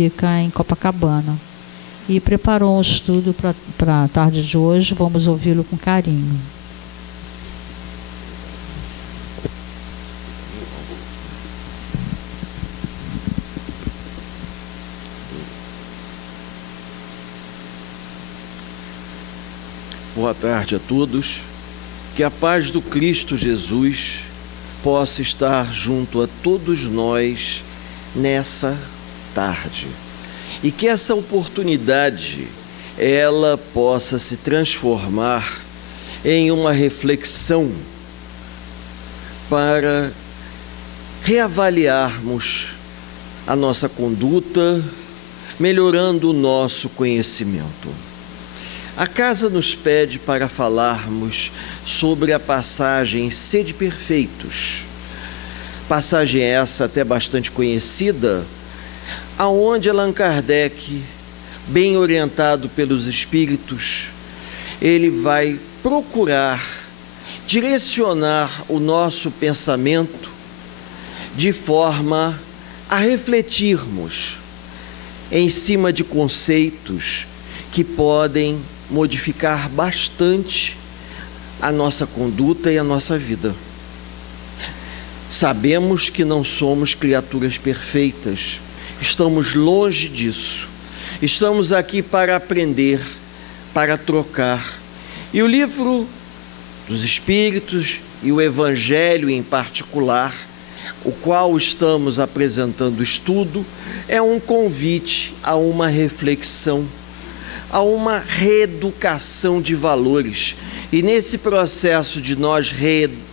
fica em Copacabana. E preparou um estudo para a tarde de hoje, vamos ouvi-lo com carinho. Boa tarde a todos. Que a paz do Cristo Jesus possa estar junto a todos nós nessa tarde. E que essa oportunidade, ela possa se transformar em uma reflexão para reavaliarmos a nossa conduta, melhorando o nosso conhecimento. A casa nos pede para falarmos sobre a passagem Sede Perfeitos. Passagem essa até bastante conhecida, aonde Allan Kardec, bem orientado pelos espíritos, ele vai procurar direcionar o nosso pensamento de forma a refletirmos em cima de conceitos que podem modificar bastante a nossa conduta e a nossa vida. Sabemos que não somos criaturas perfeitas, estamos longe disso. Estamos aqui para aprender, para trocar. E o livro dos Espíritos e o Evangelho em particular, o qual estamos apresentando o estudo, é um convite a uma reflexão, a uma reeducação de valores. E nesse processo de nós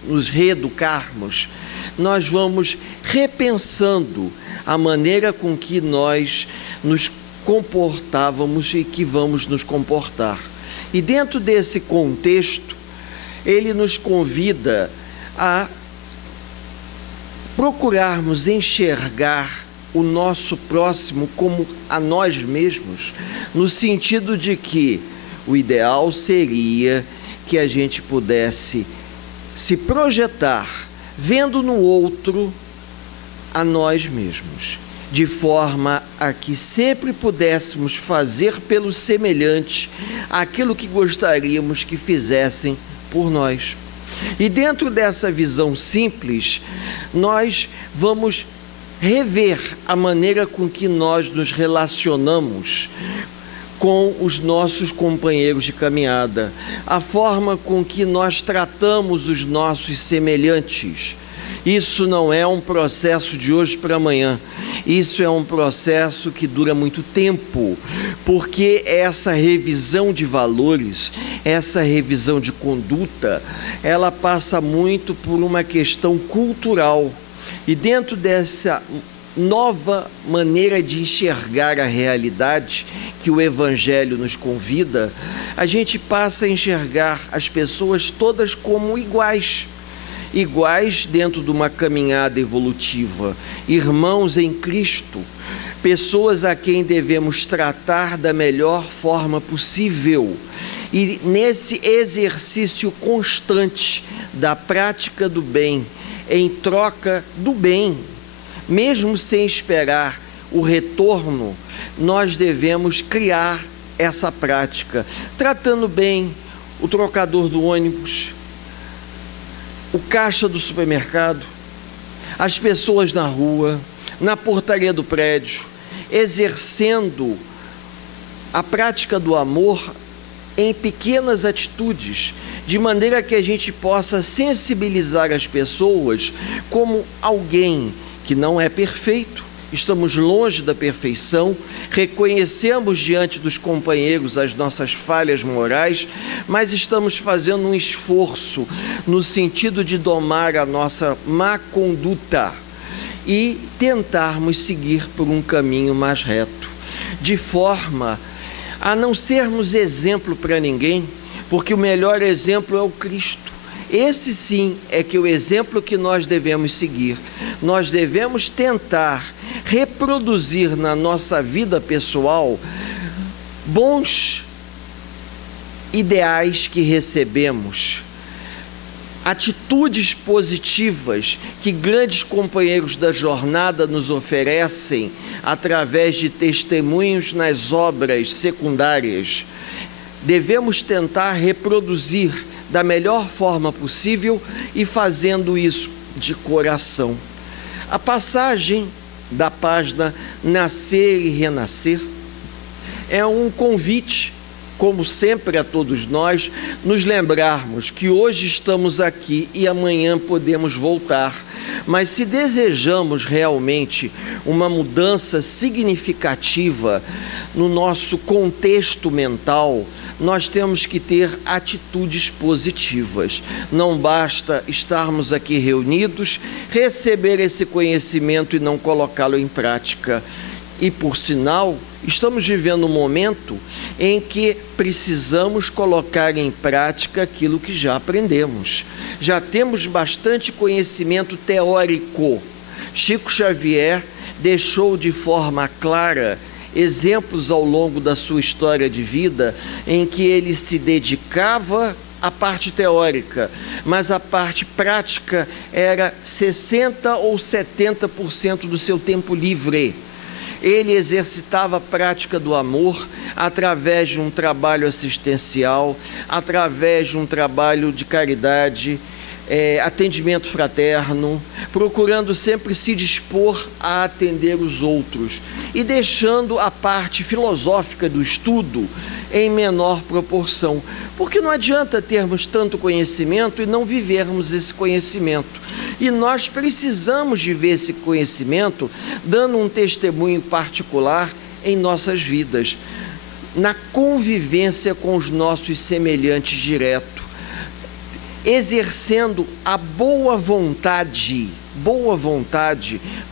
nos reeducarmos, nós vamos repensando a maneira com que nós nos comportávamos e que vamos nos comportar. E dentro desse contexto, ele nos convida a procurarmos enxergar o nosso próximo como a nós mesmos, no sentido de que o ideal seria que a gente pudesse se projetar vendo no outro a nós mesmos, de forma a que sempre pudéssemos fazer pelo semelhante aquilo que gostaríamos que fizessem por nós. E dentro dessa visão simples, nós vamos rever a maneira com que nós nos relacionamos com os nossos companheiros de caminhada, a forma com que nós tratamos os nossos semelhantes. Isso não é um processo de hoje para amanhã, isso é um processo que dura muito tempo, porque essa revisão de valores, essa revisão de conduta, ela passa muito por uma questão cultural. E dentro dessa nova maneira de enxergar a realidade que o Evangelho nos convida, a gente passa a enxergar as pessoas todas como iguais dentro de uma caminhada evolutiva, irmãos em Cristo, pessoas a quem devemos tratar da melhor forma possível. E nesse exercício constante da prática do bem, em troca do bem, mesmo sem esperar o retorno, nós devemos criar essa prática, tratando bem o trocador do ônibus, o caixa do supermercado, as pessoas na rua, na portaria do prédio, exercendo a prática do amor em pequenas atitudes, de maneira que a gente possa sensibilizar as pessoas como alguém que não é perfeito, estamos longe da perfeição, reconhecemos diante dos companheiros as nossas falhas morais, mas estamos fazendo um esforço no sentido de domar a nossa má conduta e tentarmos seguir por um caminho mais reto, de forma a não sermos exemplo para ninguém, porque o melhor exemplo é o Cristo. Esse sim é que o exemplo que nós devemos seguir. Nós devemos tentar reproduzir na nossa vida pessoal bons ideais que recebemos, atitudes positivas que grandes companheiros da jornada nos oferecem através de testemunhos nas obras secundárias, devemos tentar reproduzir da melhor forma possível e fazendo isso de coração. A passagem da página Nascer e Renascer é um convite, como sempre, a todos nós, nos lembrarmos que hoje estamos aqui e amanhã podemos voltar. Mas se desejamos realmente uma mudança significativa no nosso contexto mental, nós temos que ter atitudes positivas. Não basta estarmos aqui reunidos, receber esse conhecimento e não colocá-lo em prática. E, por sinal, estamos vivendo um momento em que precisamos colocar em prática aquilo que já aprendemos. Já temos bastante conhecimento teórico. Chico Xavier deixou de forma clara exemplos ao longo da sua história de vida em que ele se dedicava à parte teórica, mas a parte prática era 60% ou 70% do seu tempo livre. Ele exercitava a prática do amor através de um trabalho assistencial, através de um trabalho de caridade, atendimento fraterno, procurando sempre se dispor a atender os outros e deixando a parte filosófica do estudo em menor proporção, porque não adianta termos tanto conhecimento e não vivermos esse conhecimento. E nós precisamos viver esse conhecimento dando um testemunho particular em nossas vidas, na convivência com os nossos semelhantes direto, exercendo a boa vontade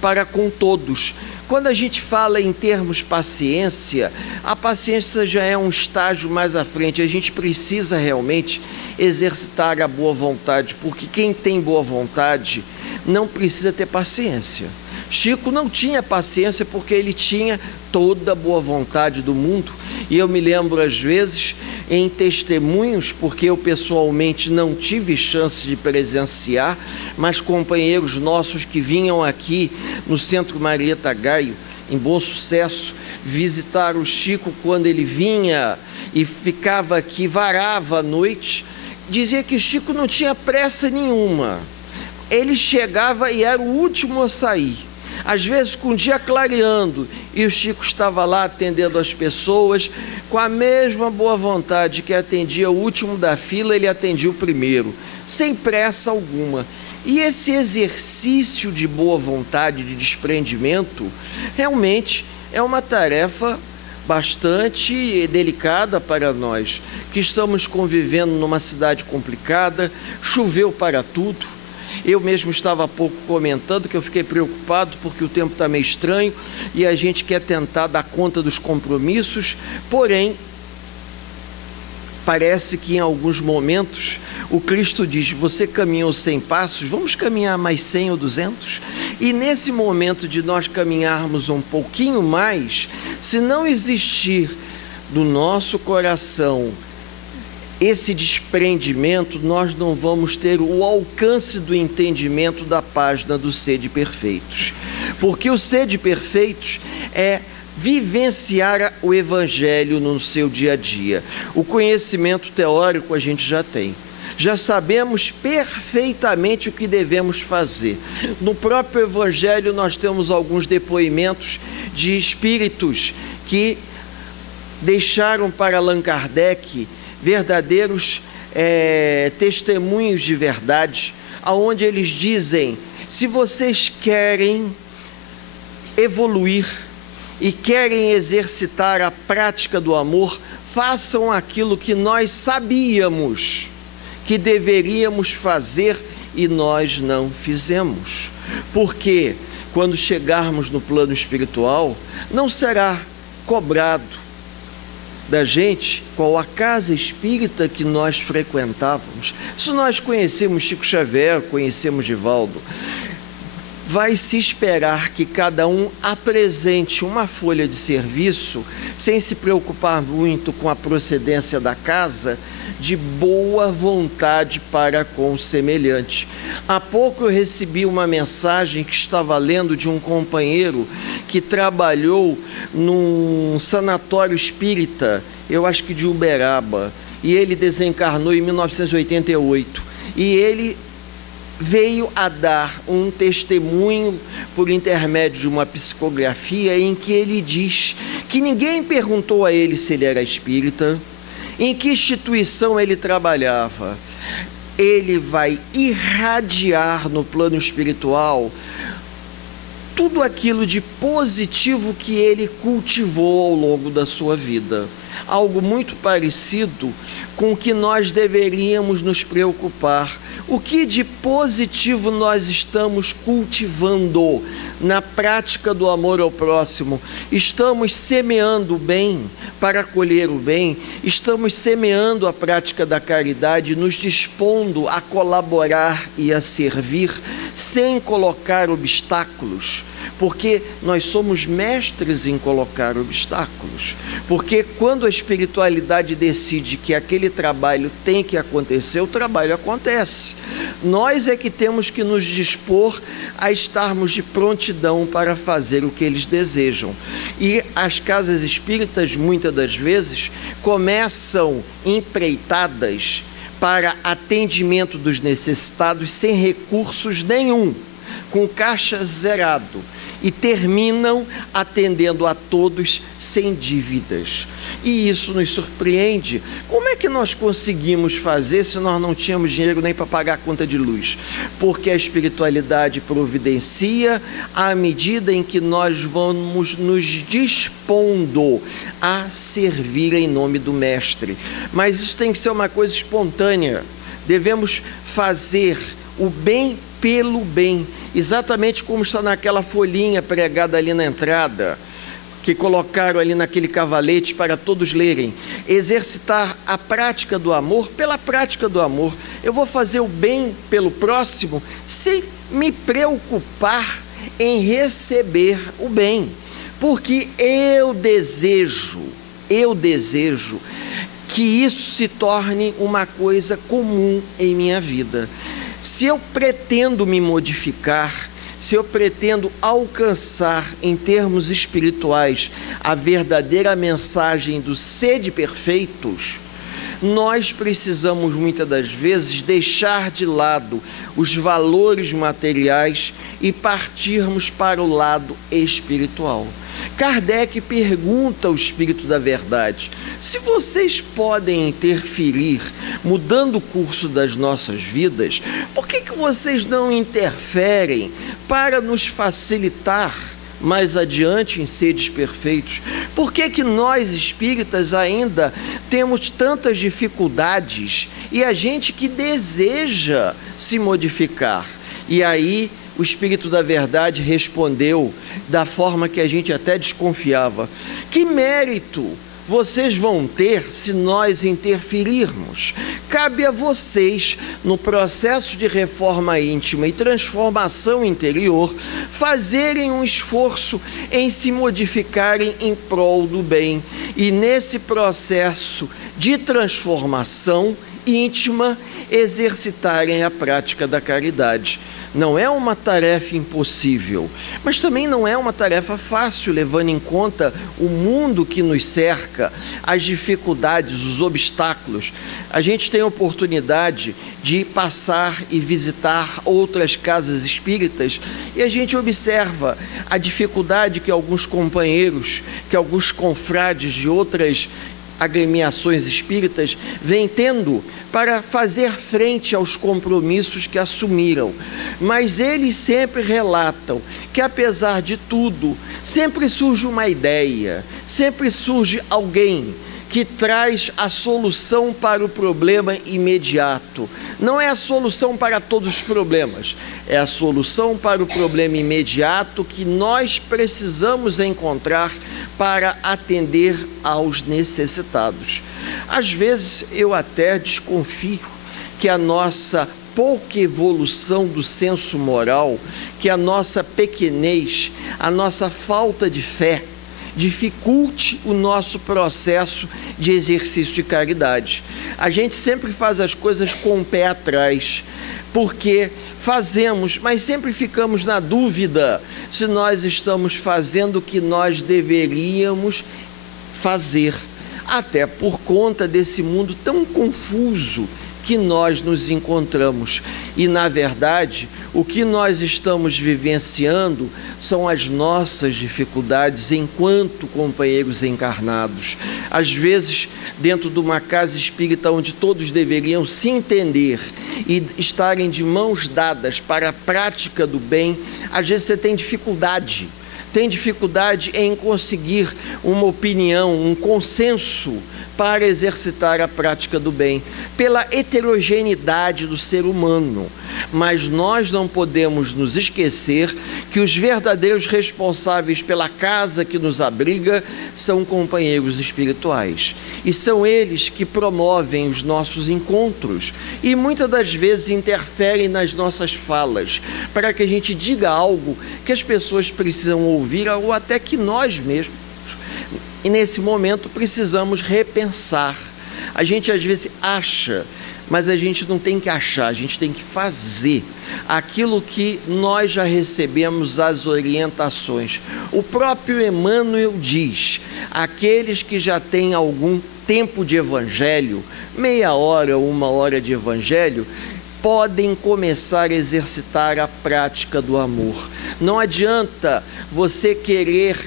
para com todos. Quando a gente fala em termos paciência, a paciência já é um estágio mais à frente. A gente precisa realmente exercitar a boa vontade, porque quem tem boa vontade não precisa ter paciência. Chico não tinha paciência porque ele tinha toda a boa vontade do mundo. E eu me lembro às vezes em testemunhos, porque eu pessoalmente não tive chance de presenciar, mas companheiros nossos que vinham aqui no Centro Marieta Gaio, em Bom Sucesso, visitar o Chico quando ele vinha e ficava aqui, varava à noite, dizia que Chico não tinha pressa nenhuma. Ele chegava e era o último a sair. Às vezes com o dia clareando, e o Chico estava lá atendendo as pessoas, com a mesma boa vontade que atendia o último da fila, ele atendia o primeiro, sem pressa alguma. E esse exercício de boa vontade, de desprendimento, realmente é uma tarefa bastante delicada para nós, que estamos convivendo numa cidade complicada, choveu para tudo. Eu mesmo estava há pouco comentando que eu fiquei preocupado porque o tempo está meio estranho e a gente quer tentar dar conta dos compromissos, porém, parece que em alguns momentos o Cristo diz: você caminhou 100 passos, vamos caminhar mais 100 ou 200? E nesse momento de nós caminharmos um pouquinho mais, se não existir do nosso coração esse desprendimento, nós não vamos ter o alcance do entendimento da página do Sede Perfeitos. Porque o Sede Perfeitos é vivenciar o Evangelho no seu dia a dia. O conhecimento teórico a gente já tem. Já sabemos perfeitamente o que devemos fazer. No próprio Evangelho nós temos alguns depoimentos de espíritos que deixaram para Allan Kardec verdadeiros testemunhos de verdade, aonde eles dizem: se vocês querem evoluir e querem exercitar a prática do amor, façam aquilo que nós sabíamos que deveríamos fazer e nós não fizemos. Porque quando chegarmos no plano espiritual, não será cobrado da gente qual a casa espírita que nós frequentávamos. Se nós conhecemos Chico Xavier, conhecemos Divaldo, vai se esperar que cada um apresente uma folha de serviço, sem se preocupar muito com a procedência da casa, de boa vontade para com o semelhante. Há pouco eu recebi uma mensagem que estava lendo de um companheiro que trabalhou num sanatório espírita, eu acho que de Uberaba, e ele desencarnou em 1988, e ele veio a dar um testemunho por intermédio de uma psicografia em que ele diz que ninguém perguntou a ele se ele era espírita, em que instituição ele trabalhava. Ele vai irradiar no plano espiritual tudo aquilo de positivo que ele cultivou ao longo da sua vida. Algo muito parecido com o que nós deveríamos nos preocupar. O que de positivo nós estamos cultivando na prática do amor ao próximo? Estamos semeando o bem para colher o bem? Estamos semeando a prática da caridade, nos dispondo a colaborar e a servir, sem colocar obstáculos? Porque nós somos mestres em colocar obstáculos. Porque quando a espiritualidade decide que aquele trabalho tem que acontecer, o trabalho acontece. Nós é que temos que nos dispor a estarmos de prontidão para fazer o que eles desejam. E as casas espíritas, muitas das vezes, começam empreitadas para atendimento dos necessitados sem recursos nenhum, com caixa zerado, e terminam atendendo a todos sem dívidas. E isso nos surpreende. Como é que nós conseguimos fazer se nós não tínhamos dinheiro nem para pagar a conta de luz? Porque a espiritualidade providencia à medida em que nós vamos nos dispondo a servir em nome do Mestre. Mas isso tem que ser uma coisa espontânea. Devemos fazer o bem pelo bem, exatamente como está naquela folhinha pregada ali na entrada, que colocaram ali naquele cavalete para todos lerem. Exercitar a prática do amor pela prática do amor. Eu vou fazer o bem pelo próximo sem me preocupar em receber o bem, porque eu desejo que isso se torne uma coisa comum em minha vida. Se eu pretendo me modificar, se eu pretendo alcançar em termos espirituais a verdadeira mensagem do sede perfeitos, nós precisamos muitas das vezes deixar de lado os valores materiais e partirmos para o lado espiritual. Kardec pergunta ao Espírito da Verdade: se vocês podem interferir mudando o curso das nossas vidas, por que vocês não interferem para nos facilitar mais adiante em seres perfeitos? Por que nós espíritas ainda temos tantas dificuldades e a gente que deseja se modificar? E aí o Espírito da Verdade respondeu da forma que a gente até desconfiava: que mérito vocês vão ter se nós interferirmos? Cabe a vocês, no processo de reforma íntima e transformação interior, fazerem um esforço em se modificarem em prol do bem, e nesse processo de transformação íntima exercitarem a prática da caridade. Não é uma tarefa impossível, mas também não é uma tarefa fácil, levando em conta o mundo que nos cerca, as dificuldades, os obstáculos. A gente tem a oportunidade de passar e visitar outras casas espíritas e a gente observa a dificuldade que alguns companheiros, que alguns confrades de outras agremiações espíritas vêm tendo para fazer frente aos compromissos que assumiram. Mas eles sempre relatam que, apesar de tudo, sempre surge uma ideia, sempre surge alguém que traz a solução para o problema imediato. Não é a solução para todos os problemas, é a solução para o problema imediato que nós precisamos encontrar para atender aos necessitados. Às vezes eu até desconfio que a nossa pouca evolução do senso moral que a nossa pequenez, a nossa falta de fé, dificulte o nosso processo de exercício de caridade. A gente sempre faz as coisas com o pé atrás, porque fazemos, mas sempre ficamos na dúvida se nós estamos fazendo o que nós deveríamos fazer, até por conta desse mundo tão confuso que nós nos encontramos. E, na verdade, o que nós estamos vivenciando são as nossas dificuldades enquanto companheiros encarnados. Às vezes, dentro de uma casa espírita onde todos deveriam se entender e estarem de mãos dadas para a prática do bem, às vezes você tem dificuldade em conseguir uma opinião, um consenso para exercitar a prática do bem, pela heterogeneidade do ser humano. Mas nós não podemos nos esquecer que os verdadeiros responsáveis pela casa que nos abriga são companheiros espirituais. E são eles que promovem os nossos encontros e muitas das vezes interferem nas nossas falas, para que a gente diga algo que as pessoas precisam ouvir ou até que nós mesmos. E nesse momento precisamos repensar. A gente às vezes acha, mas a gente não tem que achar, a gente tem que fazer aquilo que nós já recebemos as orientações. O próprio Emmanuel diz: aqueles que já têm algum tempo de evangelho, meia hora ou uma hora de evangelho, podem começar a exercitar a prática do amor. Não adianta você querer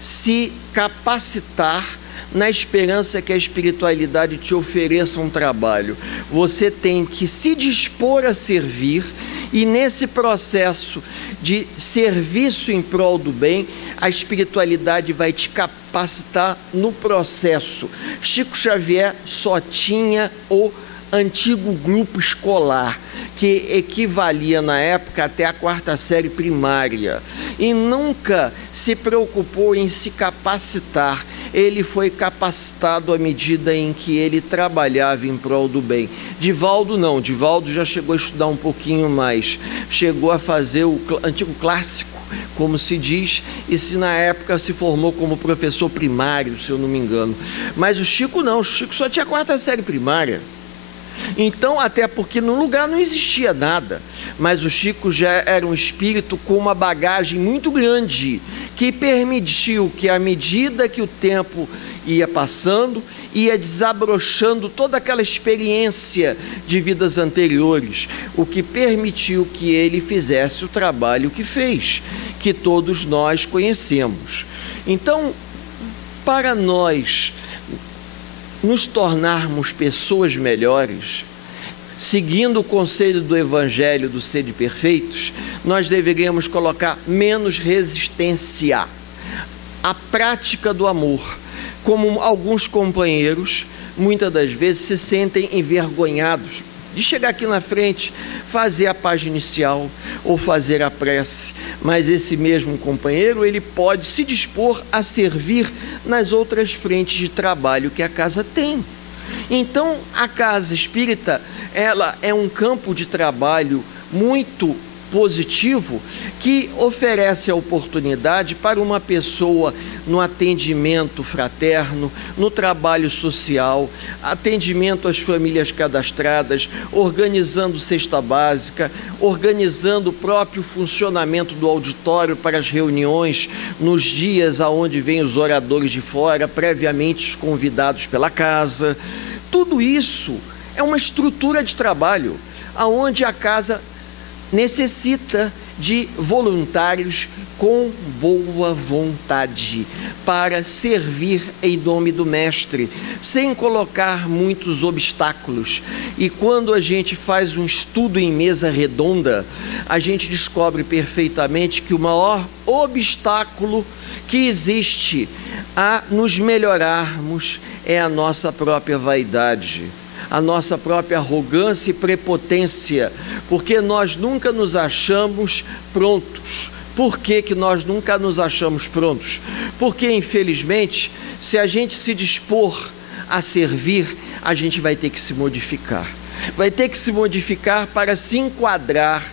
se capacitar na esperança que a espiritualidade te ofereça um trabalho. Você tem que se dispor a servir, e nesse processo de serviço em prol do bem, a espiritualidade vai te capacitar no processo. Chico Xavier só tinha o antigo grupo escolar, que equivalia na época até a 4ª série primária, e nunca se preocupou em se capacitar. Ele foi capacitado à medida em que ele trabalhava em prol do bem. Divaldo não, Divaldo já chegou a estudar um pouquinho mais, chegou a fazer o antigo clássico, como se diz, e se na época se formou como professor primário, se eu não me engano. Mas o Chico não, o Chico só tinha 4ª série primária. Então, até porque no lugar não existia nada, mas o Chico já era um espírito com uma bagagem muito grande, que permitiu que, à medida que o tempo ia passando, ia desabrochando toda aquela experiência de vidas anteriores, o que permitiu que ele fizesse o trabalho que fez, que todos nós conhecemos. Então, para nós nos tornarmos pessoas melhores, seguindo o conselho do Evangelho do Sede Perfeitos, nós deveríamos colocar menos resistência à prática do amor. Como alguns companheiros, muitas das vezes, se sentem envergonhados de chegar aqui na frente, fazer a página inicial ou fazer a prece, mas esse mesmo companheiro, ele pode se dispor a servir nas outras frentes de trabalho que a casa tem. Então, a casa espírita, ela é um campo de trabalho muito positivo, que oferece a oportunidade para uma pessoa no atendimento fraterno, no trabalho social, atendimento às famílias cadastradas, organizando cesta básica, organizando o próprio funcionamento do auditório para as reuniões nos dias aonde vêm os oradores de fora, previamente convidados pela casa. Tudo isso é uma estrutura de trabalho, aonde a casa necessita de voluntários com boa vontade para servir em nome do Mestre, sem colocar muitos obstáculos. E quando a gente faz um estudo em mesa redonda, a gente descobre perfeitamente que o maior obstáculo que existe a nos melhorarmos é a nossa própria vaidade, a nossa própria arrogância e prepotência, porque nós nunca nos achamos prontos. Por que nós nunca nos achamos prontos? Porque, infelizmente, se a gente se dispor a servir, a gente vai ter que se modificar. vai ter que se modificar para se enquadrar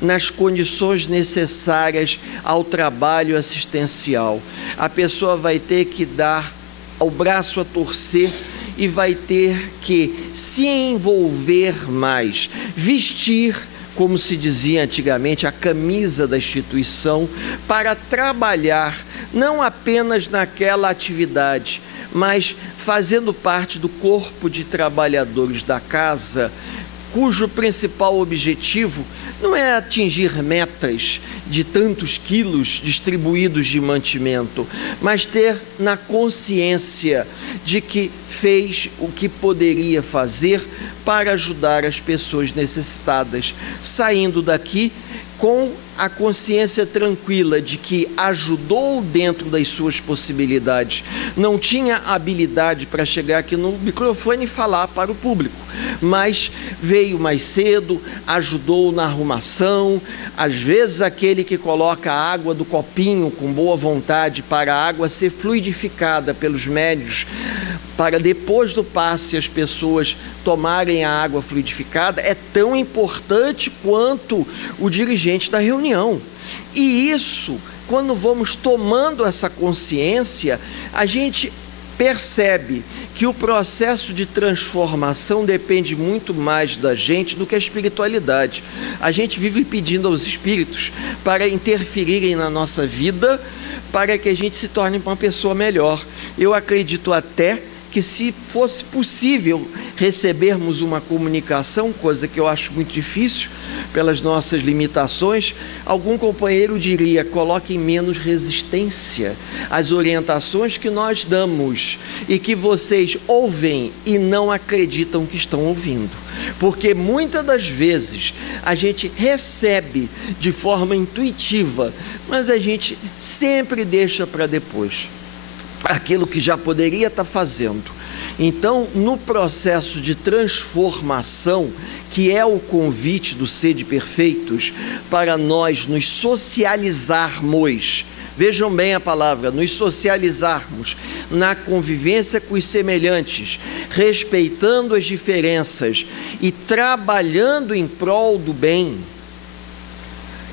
nas condições necessárias ao trabalho assistencial. A pessoa vai ter que dar o braço a torcer e vai ter que se envolver mais, vestir, como se dizia antigamente, a camisa da instituição, para trabalhar não apenas naquela atividade, mas fazendo parte do corpo de trabalhadores da casa, cujo principal objetivo não é atingir metas de tantos quilos distribuídos de mantimento, mas ter na consciência de que fez o que poderia fazer para ajudar as pessoas necessitadas, saindo daqui com a consciência tranquila de que ajudou dentro das suas possibilidades. Não tinha habilidade para chegar aqui no microfone e falar para o público, mas veio mais cedo, ajudou na arrumação. Às vezes aquele que coloca a água do copinho com boa vontade para a água ser fluidificada pelos médios, para depois do passe as pessoas tomarem a água fluidificada, é tão importante quanto o dirigente da reunião. E isso, quando vamos tomando essa consciência, a gente percebe que o processo de transformação depende muito mais da gente do que a espiritualidade. A gente vive pedindo aos espíritos para interferirem na nossa vida, para que a gente se torne uma pessoa melhor. Eu acredito até que, se fosse possível recebermos uma comunicação, coisa que eu acho muito difícil pelas nossas limitações, algum companheiro diria: coloquem menos resistência às orientações que nós damos e que vocês ouvem e não acreditam que estão ouvindo. Porque muitas das vezes a gente recebe de forma intuitiva, mas a gente sempre deixa para depois aquilo que já poderia estar fazendo. Então, no processo de transformação, que é o convite do Sede Perfeitos, para nós nos socializarmos, vejam bem a palavra, nos socializarmos na convivência com os semelhantes, respeitando as diferenças e trabalhando em prol do bem,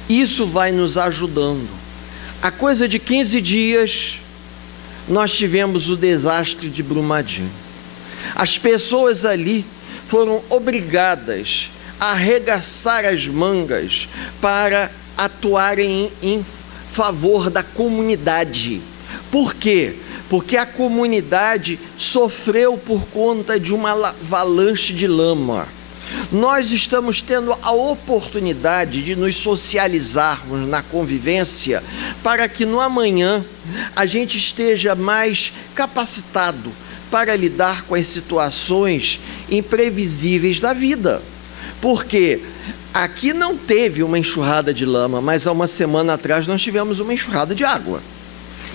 isso vai nos ajudando. Há coisa de 15 dias, nós tivemos o desastre de Brumadinho. As pessoas ali foram obrigadas a arregaçar as mangas para atuarem em favor da comunidade. Por quê? Porque a comunidade sofreu por conta de uma avalanche de lama. Nós estamos tendo a oportunidade de nos socializarmos na convivência para que no amanhã a gente esteja mais capacitado para lidar com as situações imprevisíveis da vida. Porque aqui não teve uma enxurrada de lama, mas há uma semana atrás nós tivemos uma enxurrada de água.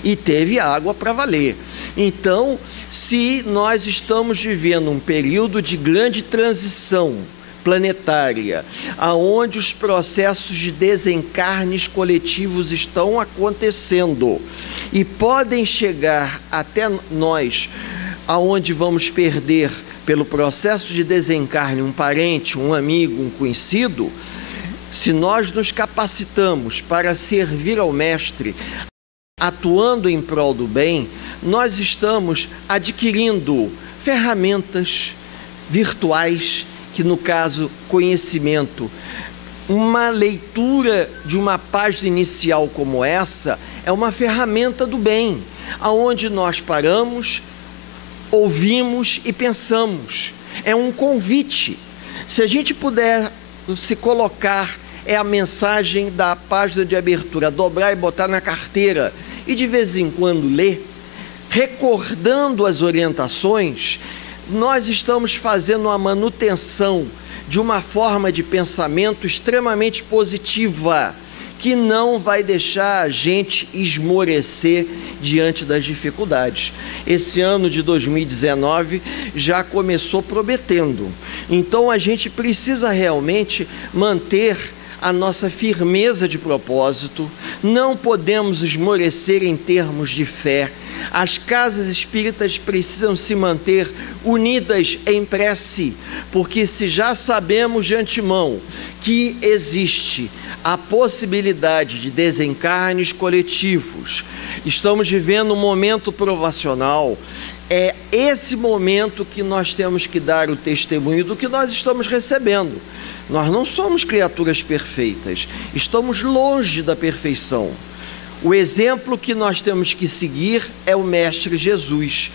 E teve água para valer. Então, se nós estamos vivendo um período de grande transição planetária, aonde os processos de desencarnes coletivos estão acontecendo e podem chegar até nós, aonde vamos perder pelo processo de desencarne um parente, um amigo, um conhecido, se nós nos capacitamos para servir ao Mestre, atuando em prol do bem, nós estamos adquirindo ferramentas virtuais, que no caso, conhecimento. Uma leitura de uma página inicial como essa é uma ferramenta do bem, aonde nós paramos, ouvimos e pensamos. É um convite. Se a gente puder se colocar, é a mensagem da página de abertura, dobrar e botar na carteira e de vez em quando ler, recordando as orientações, nós estamos fazendo a manutenção de uma forma de pensamento extremamente positiva, que não vai deixar a gente esmorecer diante das dificuldades. Esse ano de 2019 já começou prometendo, então a gente precisa realmente manter a nossa firmeza de propósito, não podemos esmorecer em termos de fé, As casas espíritas precisam se manter unidas em prece, porque se já sabemos de antemão que existe a possibilidade de desencarnes coletivos, estamos vivendo um momento provacional, é esse momento que nós temos que dar o testemunho do que nós estamos recebendo. Nós não somos criaturas perfeitas, estamos longe da perfeição. O exemplo que nós temos que seguir é o Mestre Jesus.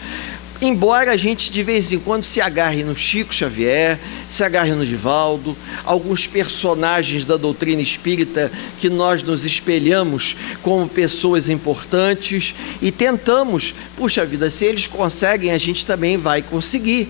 Embora a gente de vez em quando se agarre no Chico Xavier, se agarre no Divaldo, alguns personagens da doutrina espírita que nós nos espelhamos como pessoas importantes e tentamos, puxa vida, se eles conseguem, a gente também vai conseguir.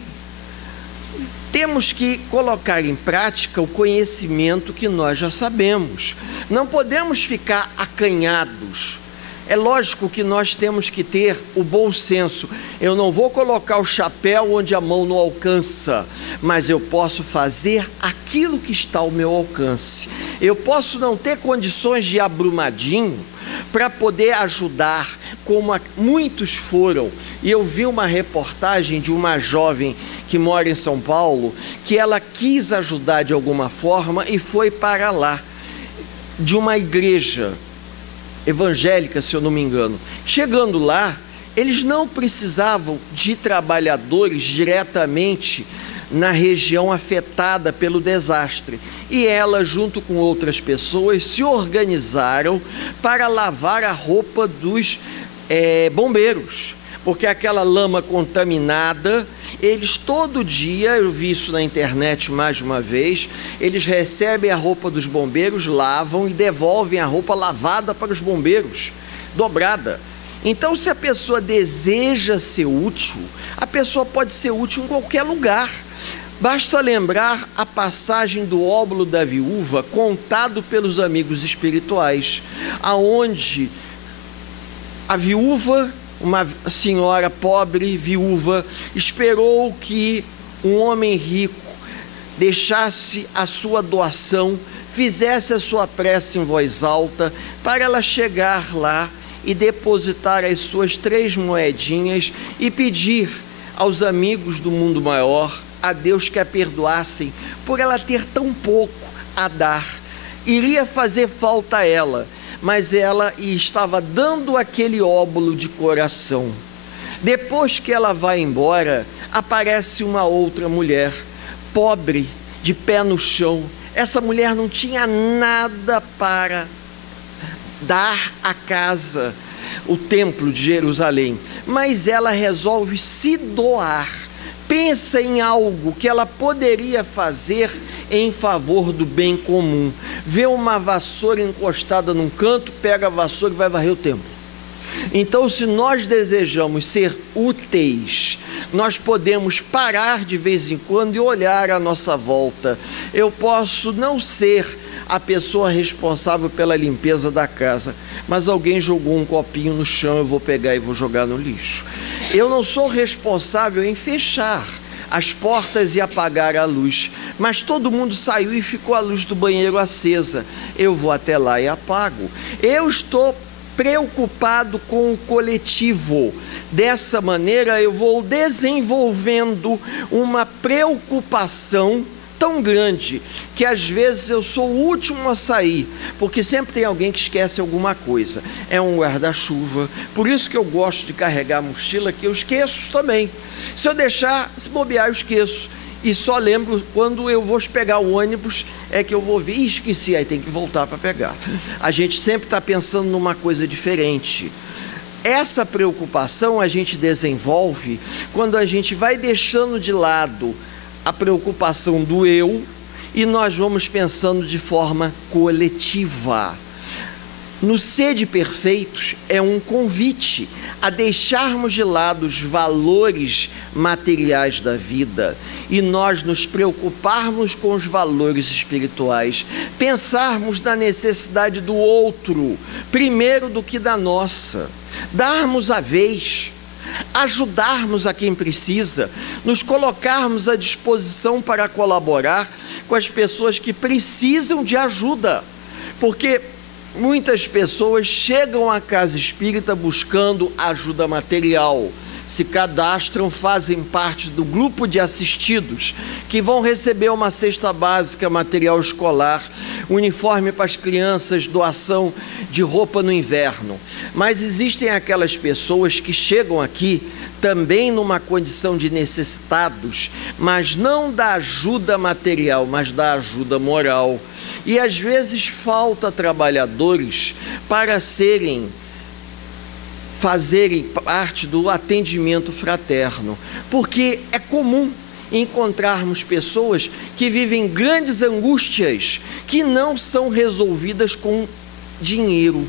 Temos que colocar em prática o conhecimento que nós já sabemos. Não podemos ficar acanhados. É lógico que nós temos que ter o bom senso. Eu não vou colocar o chapéu onde a mão não alcança, mas eu posso fazer aquilo que está ao meu alcance. Eu posso não ter condições de abrumadinho para poder ajudar, como muitos foram. E eu vi uma reportagem de uma jovem que mora em São Paulo, que ela quis ajudar de alguma forma e foi para lá, de uma igreja evangélica, se eu não me engano. Chegando lá, eles não precisavam de trabalhadores diretamente na região afetada pelo desastre. E ela, junto com outras pessoas, se organizaram para lavar a roupa dos bombeiros, porque aquela lama contaminada, eles todo dia, eu vi isso na internet mais de uma vez, eles recebem a roupa dos bombeiros, lavam e devolvem a roupa lavada para os bombeiros, dobrada. Então, se a pessoa deseja ser útil, a pessoa pode ser útil em qualquer lugar. Basta lembrar a passagem do óbolo da viúva, contado pelos amigos espirituais, aonde a viúva, uma senhora pobre, viúva, esperou que um homem rico deixasse a sua doação, fizesse a sua prece em voz alta, para ela chegar lá e depositar as suas 3 moedinhas e pedir aos amigos do mundo maior, a Deus, que a perdoassem por ela ter tão pouco a dar. Iria fazer falta a ela, mas ela estava dando aquele óbolo de coração. Depois que ela vai embora, aparece uma outra mulher, pobre, de pé no chão. Essa mulher não tinha nada para dar à casa, o templo de Jerusalém, mas ela resolve se doar. Pensa em algo que ela poderia fazer em favor do bem comum. Vê uma vassoura encostada num canto, pega a vassoura e vai varrer o templo. Então, se nós desejamos ser úteis, nós podemos parar de vez em quando e olhar à nossa volta. Eu posso não ser a pessoa responsável pela limpeza da casa, mas alguém jogou um copinho no chão, eu vou pegar e vou jogar no lixo. Eu não sou responsável em fechar as portas e apagar a luz, mas todo mundo saiu e ficou a luz do banheiro acesa. Eu vou até lá e apago. Eu estou preocupado com o coletivo. Dessa maneira eu vou desenvolvendo uma preocupação tão grande que às vezes eu sou o último a sair, porque sempre tem alguém que esquece alguma coisa. É um guarda-chuva, por isso que eu gosto de carregar a mochila, que eu esqueço também. Se eu deixar, se bobear, eu esqueço. E só lembro quando eu vou pegar o ônibus, é que eu vou ver, esqueci, aí tem que voltar para pegar. A gente sempre está pensando numa coisa diferente. Essa preocupação a gente desenvolve quando a gente vai deixando de lado a preocupação do eu e nós vamos pensando de forma coletiva. No Sede Perfeitos é um convite a deixarmos de lado os valores materiais da vida e nós nos preocuparmos com os valores espirituais, pensarmos na necessidade do outro primeiro do que da nossa, darmos a vez, ajudarmos a quem precisa, nos colocarmos à disposição para colaborar com as pessoas que precisam de ajuda, porque Muitas pessoas chegam à casa espírita buscando ajuda material, se cadastram, fazem parte do grupo de assistidos, que vão receber uma cesta básica, material escolar, uniforme para as crianças, doação de roupa no inverno. Mas existem aquelas pessoas que chegam aqui também numa condição de necessitados, mas não da ajuda material, mas da ajuda moral. E às vezes falta trabalhadores para fazerem parte do atendimento fraterno, porque é comum encontrarmos pessoas que vivem grandes angústias que não são resolvidas com dinheiro.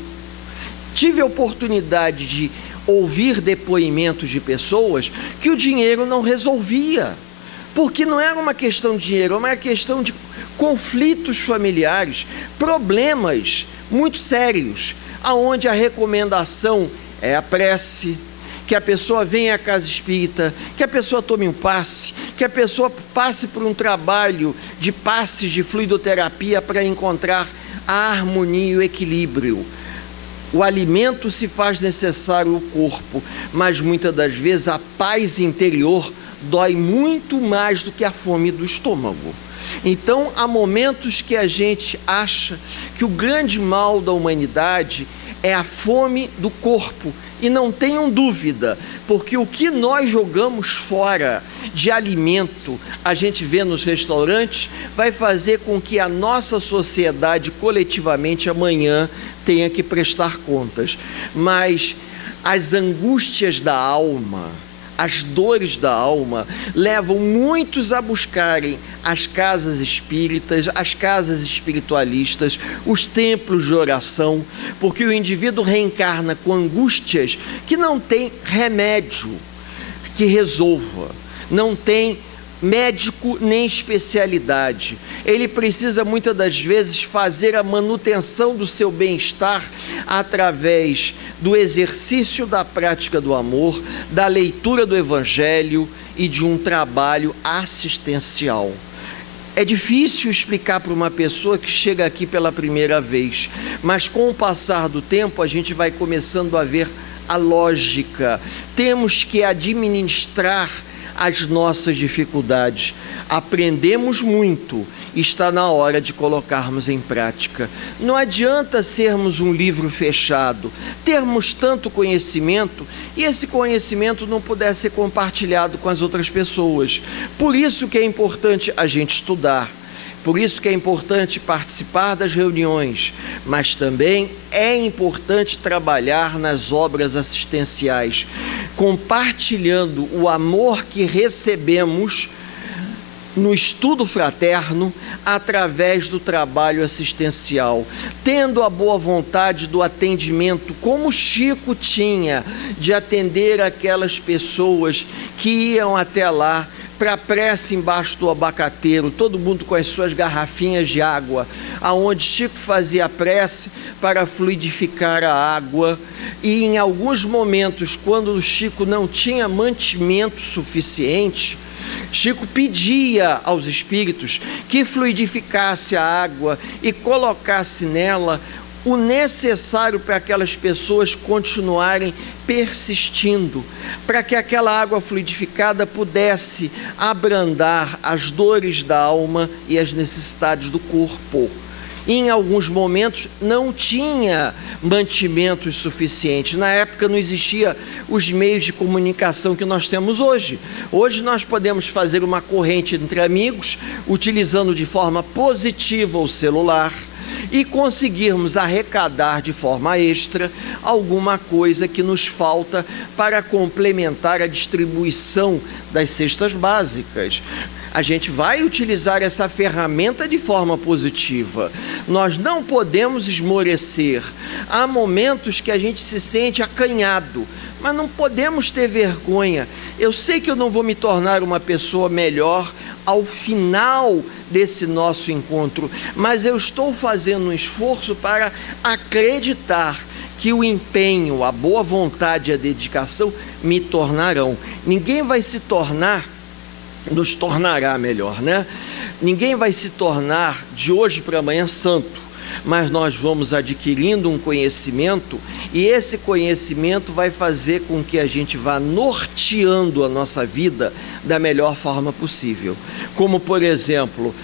Tive a oportunidade de ouvir depoimentos de pessoas que o dinheiro não resolvia, porque não era uma questão de dinheiro, era uma questão de conflitos familiares, problemas muito sérios, aonde a recomendação é a prece, que a pessoa venha à casa espírita, que a pessoa tome um passe, que a pessoa passe por um trabalho de passes de fluidoterapia para encontrar a harmonia e o equilíbrio. O alimento se faz necessário ao corpo, mas muitas das vezes a paz interior dói muito mais do que a fome do estômago. Então, há momentos que a gente acha que o grande mal da humanidade é a fome do corpo, e não tenham dúvida, porque o que nós jogamos fora de alimento, a gente vê nos restaurantes, vai fazer com que a nossa sociedade coletivamente amanhã tenha que prestar contas. Mas as angústias da alma, as dores da alma, levam muitos a buscarem as casas espíritas, as casas espiritualistas, os templos de oração, porque o indivíduo reencarna com angústias que não tem remédio que resolva, não tem médico nem especialidade. Ele precisa muitas das vezes fazer a manutenção do seu bem-estar através do exercício da prática do amor, da leitura do Evangelho e de um trabalho assistencial. É difícil explicar para uma pessoa que chega aqui pela primeira vez, mas com o passar do tempo a gente vai começando a ver a lógica. Temos que administrar as nossas dificuldades. Aprendemos muito, está na hora de colocarmos em prática. Não adianta sermos um livro fechado, termos tanto conhecimento e esse conhecimento não puder ser compartilhado com as outras pessoas. Por isso que é importante a gente estudar, por isso que é importante participar das reuniões, mas também é importante trabalhar nas obras assistenciais, compartilhando o amor que recebemos no estudo fraterno através do trabalho assistencial, tendo a boa vontade do atendimento, como Chico tinha, de atender aquelas pessoas que iam até lá para a prece embaixo do abacateiro, todo mundo com as suas garrafinhas de água, aonde Chico fazia a prece para fluidificar a água. E em alguns momentos, quando o Chico não tinha mantimento suficiente, Chico pedia aos espíritos que fluidificasse a água e colocasse nela o necessário para aquelas pessoas continuarem persistindo, para que aquela água fluidificada pudesse abrandar as dores da alma e as necessidades do corpo. E em alguns momentos não tinha mantimentos suficientes. Na época não existia os meios de comunicação que nós temos hoje. Hoje nós podemos fazer uma corrente entre amigos, utilizando de forma positiva o celular, e conseguirmos arrecadar de forma extra alguma coisa que nos falta para complementar a distribuição das cestas básicas. A gente vai utilizar essa ferramenta de forma positiva. Nós não podemos esmorecer. Há momentos que a gente se sente acanhado, mas não podemos ter vergonha. Eu sei que eu não vou me tornar uma pessoa melhor ao final desse nosso encontro, mas eu estou fazendo um esforço para acreditar que o empenho, a boa vontade e a dedicação me tornarão. Ninguém vai se tornar, nos tornará melhor, né? Ninguém vai se tornar de hoje para amanhã santo, mas nós vamos adquirindo um conhecimento, e esse conhecimento vai fazer com que a gente vá norteando a nossa vida da melhor forma possível. Como, por exemplo,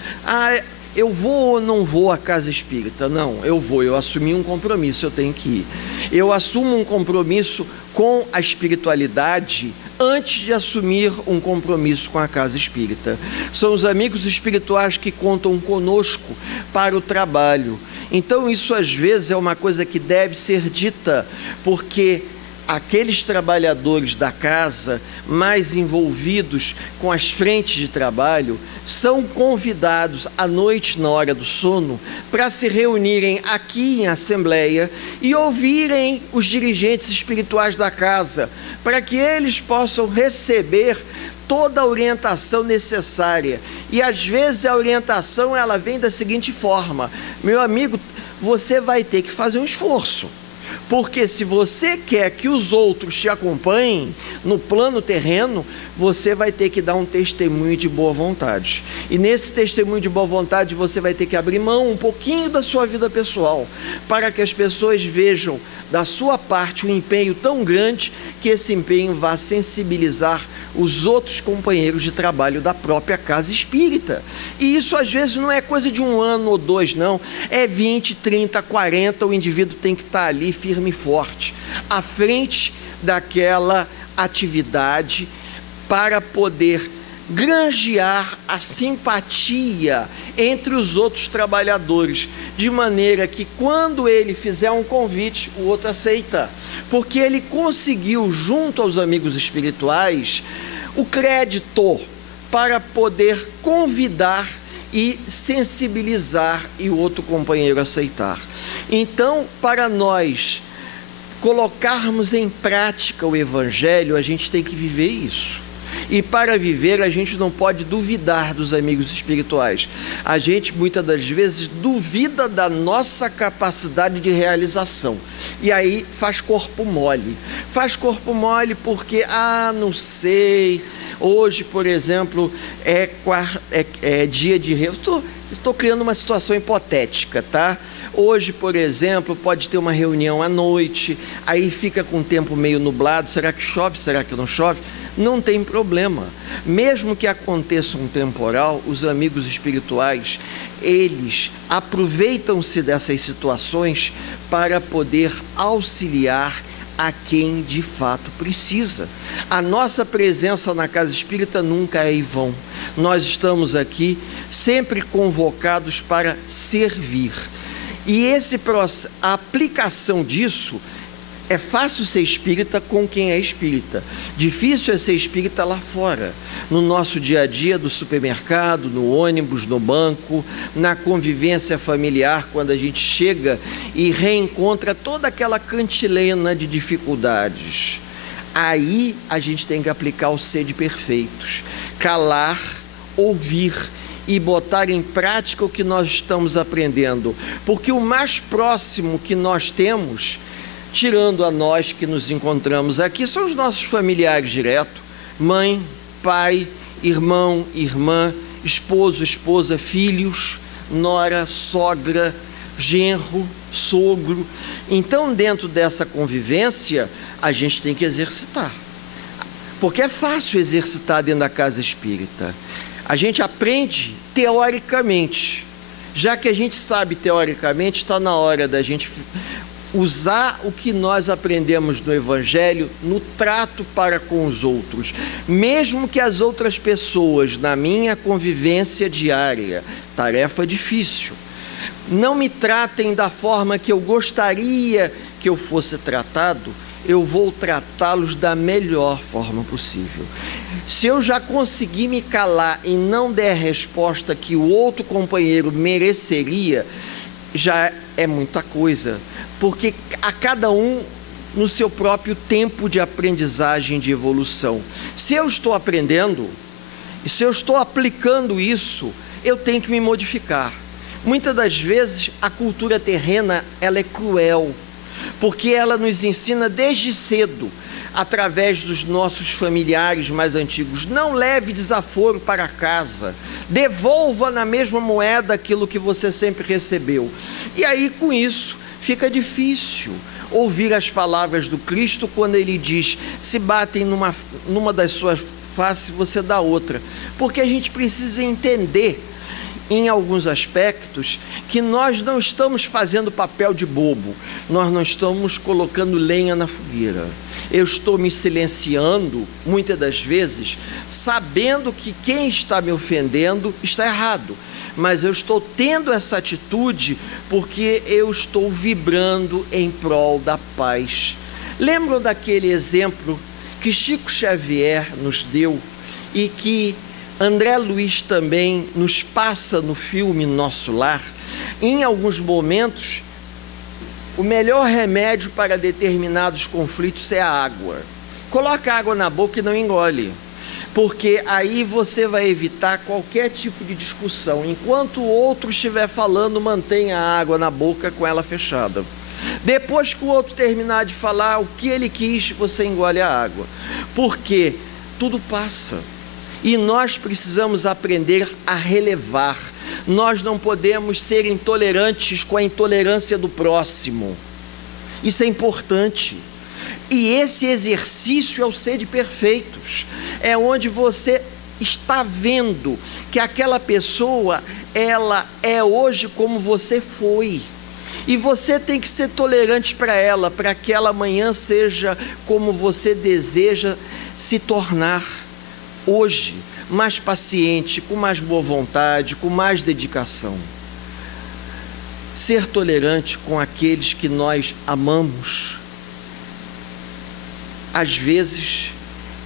eu vou ou não vou à casa espírita? Não, eu vou, eu assumi um compromisso, eu tenho que ir. Eu assumo um compromisso com a espiritualidade antes de assumir um compromisso com a casa espírita. São os amigos espirituais que contam conosco para o trabalho. Então isso às vezes é uma coisa que deve ser dita, porque aqueles trabalhadores da casa mais envolvidos com as frentes de trabalho são convidados à noite, na hora do sono, para se reunirem aqui em assembleia e ouvirem os dirigentes espirituais da casa, para que eles possam receber toda a orientação necessária. E às vezes a orientação ela vem da seguinte forma: meu amigo, você vai ter que fazer um esforço. Porque se você quer que os outros te acompanhem no plano terreno, você vai ter que dar um testemunho de boa vontade. E nesse testemunho de boa vontade, você vai ter que abrir mão um pouquinho da sua vida pessoal, para que as pessoas vejam da sua parte um empenho tão grande, que esse empenho vá sensibilizar os outros companheiros de trabalho da própria casa espírita. E isso às vezes não é coisa de 1 ano ou 2, não. É 20, 30, 40, o indivíduo tem que estar ali firme e forte, à frente daquela atividade, para poder granjear a simpatia entre os outros trabalhadores, de maneira que quando ele fizer um convite, o outro aceita, porque ele conseguiu, junto aos amigos espirituais, o crédito para poder convidar e sensibilizar e o outro companheiro aceitar. Então, para nós colocarmos em prática o Evangelho, a gente tem que viver isso. E para viver, a gente não pode duvidar dos amigos espirituais. A gente, muitas das vezes, duvida da nossa capacidade de realização. E aí faz corpo mole. Faz corpo mole porque, não sei, hoje, por exemplo, é dia de... Estou criando uma situação hipotética, tá? Hoje, por exemplo, pode ter uma reunião à noite, aí fica com o tempo meio nublado, será que chove, será que não chove? Não tem problema. Mesmo que aconteça um temporal, os amigos espirituais, eles aproveitam-se dessas situações para poder auxiliar a quem de fato precisa. A nossa presença na casa espírita nunca é em vão. Nós estamos aqui sempre convocados para servir. E a aplicação disso, é fácil ser espírita com quem é espírita. Difícil é ser espírita lá fora, no nosso dia a dia do supermercado, no ônibus, no banco, na convivência familiar, quando a gente chega e reencontra toda aquela cantilena de dificuldades. Aí a gente tem que aplicar o ser de perfeitos, calar, ouvir e botar em prática o que nós estamos aprendendo. Porque o mais próximo que nós temos, tirando a nós que nos encontramos aqui, são os nossos familiares diretos: mãe, pai, irmão, irmã, esposo, esposa, filhos, nora, sogra, genro, sogro. Então, dentro dessa convivência, a gente tem que exercitar. Porque é fácil exercitar dentro da casa espírita. A gente aprende teoricamente. Já que a gente sabe teoricamente, está na hora da gente usar o que nós aprendemos no Evangelho no trato para com os outros, mesmo que as outras pessoas, na minha convivência diária, tarefa difícil, não me tratem da forma que eu gostaria que eu fosse tratado, eu vou tratá-los da melhor forma possível. Se eu já conseguir me calar e não der a resposta que o outro companheiro mereceria, já é muita coisa, porque a cada um no seu próprio tempo de aprendizagem, de evolução. Se eu estou aprendendo, e se eu estou aplicando isso, eu tenho que me modificar. Muitas das vezes a cultura terrena, ela é cruel, porque ela nos ensina desde cedo através dos nossos familiares mais antigos. Não leve desaforo para casa. Devolva na mesma moeda aquilo que você sempre recebeu. E aí, com isso, fica difícil ouvir as palavras do Cristo quando ele diz: se batem numa das suas faces, você dá outra. Porque a gente precisa entender, em alguns aspectos, que nós não estamos fazendo papel de bobo, nós não estamos colocando lenha na fogueira. Eu estou me silenciando, muitas das vezes, sabendo que quem está me ofendendo está errado, mas eu estou tendo essa atitude porque eu estou vibrando em prol da paz. Lembram daquele exemplo que Chico Xavier nos deu e que André Luiz também nos passa no filme Nosso Lar? Em alguns momentos, o melhor remédio para determinados conflitos é a água. Coloca água na boca e não engole, porque aí você vai evitar qualquer tipo de discussão. Enquanto o outro estiver falando, mantenha a água na boca com ela fechada. Depois que o outro terminar de falar o que ele quis, você engole a água, porque tudo passa. E nós precisamos aprender a relevar. Nós não podemos ser intolerantes com a intolerância do próximo. Isso é importante. E esse exercício é o ser de perfeitos. É onde você está vendo que aquela pessoa, ela é hoje como você foi. E você tem que ser tolerante para ela, para que ela amanhã seja como você deseja se tornar hoje, mais paciente, com mais boa vontade, com mais dedicação. Ser tolerante com aqueles que nós amamos, às vezes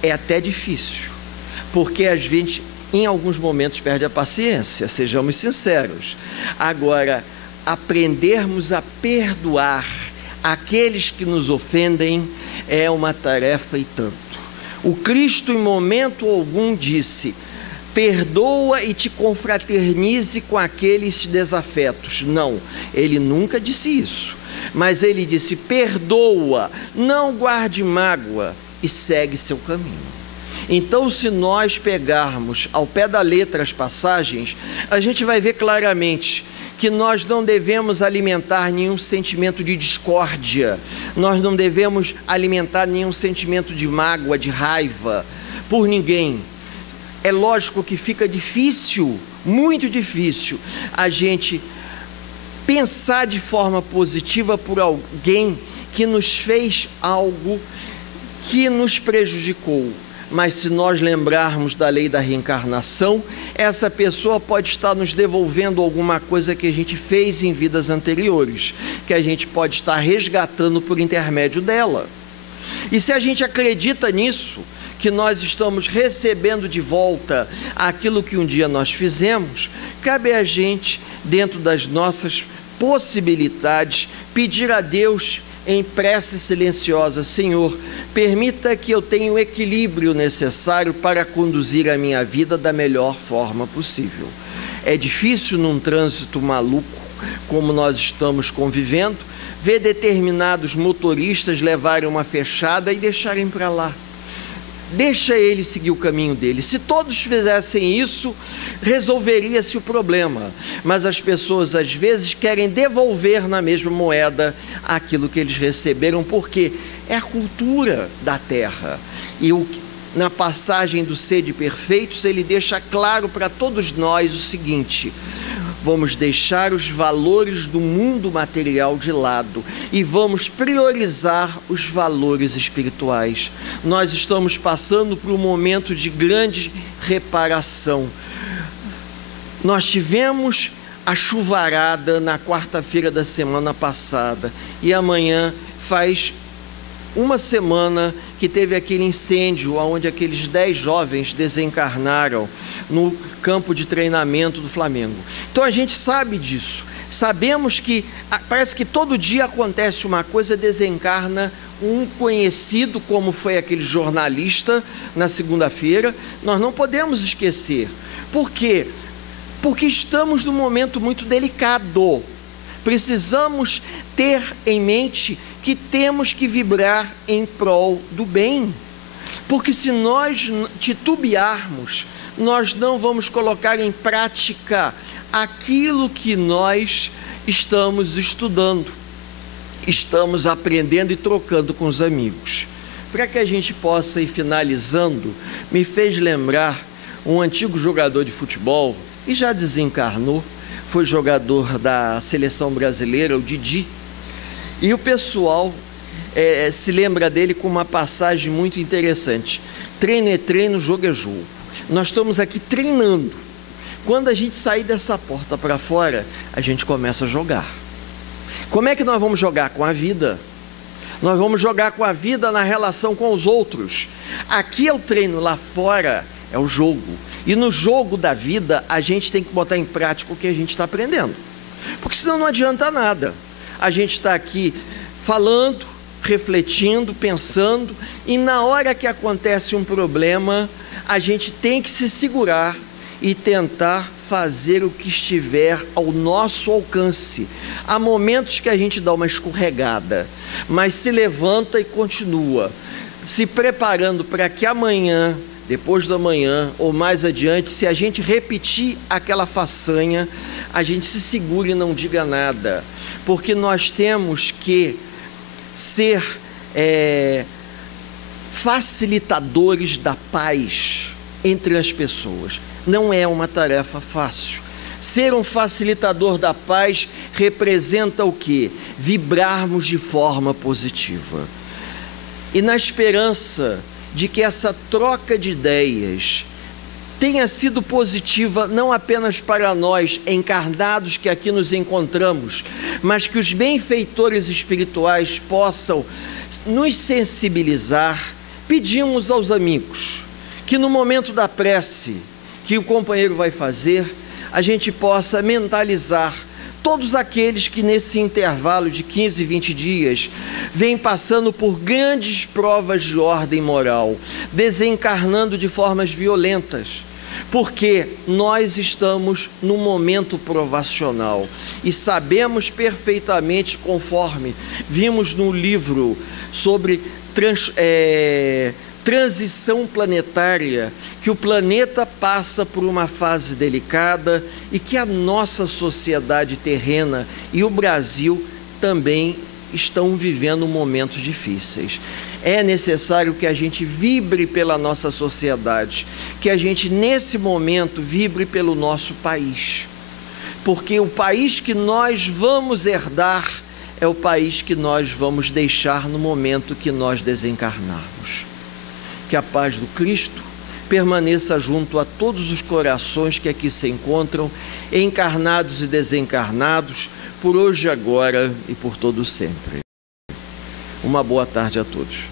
é até difícil, porque a gente, em alguns momentos, perde a paciência, sejamos sinceros. Agora, aprendermos a perdoar aqueles que nos ofendem é uma tarefa e tanto. O Cristo, em momento algum, disse: perdoa e te confraternize com aqueles desafetos. Não, ele nunca disse isso, mas ele disse: perdoa, não guarde mágoa e segue seu caminho. Então, se nós pegarmos ao pé da letra as passagens, a gente vai ver claramente que nós não devemos alimentar nenhum sentimento de discórdia, nós não devemos alimentar nenhum sentimento de mágoa, de raiva por ninguém. É lógico que fica difícil, muito difícil, a gente pensar de forma positiva por alguém que nos fez algo que nos prejudicou. Mas se nós lembrarmos da lei da reencarnação, essa pessoa pode estar nos devolvendo alguma coisa que a gente fez em vidas anteriores, que a gente pode estar resgatando por intermédio dela. E se a gente acredita nisso, que nós estamos recebendo de volta aquilo que um dia nós fizemos, cabe a gente, dentro das nossas possibilidades, pedir a Deus em prece silenciosa: Senhor, permita que eu tenha o equilíbrio necessário para conduzir a minha vida da melhor forma possível. É difícil num trânsito maluco como nós estamos convivendo, ver determinados motoristas levarem uma fechada e deixarem para lá. Deixa ele seguir o caminho dele. Se todos fizessem isso, resolveria-se o problema. Mas as pessoas às vezes querem devolver na mesma moeda aquilo que eles receberam, porque é a cultura da terra. E na passagem do Ser de Perfeitos, ele deixa claro para todos nós o seguinte: vamos deixar os valores do mundo material de lado e vamos priorizar os valores espirituais. Nós estamos passando por um momento de grande reparação. Nós tivemos a chuvarada na quarta-feira da semana passada e amanhã faz uma semana que teve aquele incêndio onde aqueles 10 jovens desencarnaram no campo de treinamento do Flamengo. Então a gente sabe disso, sabemos que parece que todo dia acontece uma coisa, desencarna um conhecido, como foi aquele jornalista na segunda-feira. Nós não podemos esquecer. Por quê? Porque estamos num momento muito delicado. Precisamos ter em mente que temos que vibrar em prol do bem, porque se nós titubearmos, nós não vamos colocar em prática aquilo que nós estamos estudando, estamos aprendendo e trocando com os amigos. Para que a gente possa ir finalizando, me fez lembrar um antigo jogador de futebol, e já desencarnou, foi jogador da seleção brasileira, o Didi, e o pessoal se lembra dele com uma passagem muito interessante: treino é treino, jogo é jogo. Nós estamos aqui treinando, quando a gente sair dessa porta para fora, a gente começa a jogar. Como é que nós vamos jogar? Com a vida. Nós vamos jogar com a vida na relação com os outros. Aqui é o treino, lá fora é o jogo. E no jogo da vida, a gente tem que botar em prática o que a gente está aprendendo. Porque senão não adianta nada. A gente está aqui falando, refletindo, pensando, e na hora que acontece um problema, a gente tem que se segurar e tentar fazer o que estiver ao nosso alcance. Há momentos que a gente dá uma escorregada, mas se levanta e continua, se preparando para que amanhã, depois do amanhã ou mais adiante, se a gente repetir aquela façanha, a gente se segure e não diga nada, porque nós temos que ser facilitadores da paz entre as pessoas. Não é uma tarefa fácil. Ser um facilitador da paz representa o quê? Vibrarmos de forma positiva. E na esperança de que essa troca de ideias tenha sido positiva não apenas para nós, encarnados que aqui nos encontramos, mas que os benfeitores espirituais possam nos sensibilizar, pedimos aos amigos que no momento da prece que o companheiro vai fazer, a gente possa mentalizar todos aqueles que nesse intervalo de 15, 20 dias vêm passando por grandes provas de ordem moral, desencarnando de formas violentas, porque nós estamos num momento provacional e sabemos perfeitamente, conforme vimos no livro sobre transição planetária, que o planeta passa por uma fase delicada e que a nossa sociedade terrena e o Brasil também estão vivendo momentos difíceis. É necessário que a gente vibre pela nossa sociedade, que a gente nesse momento vibre pelo nosso país, porque o país que nós vamos herdar é o país que nós vamos deixar no momento que nós desencarnarmos. Que a paz do Cristo permaneça junto a todos os corações que aqui se encontram, encarnados e desencarnados, por hoje, agora e por todo sempre. Uma boa tarde a todos.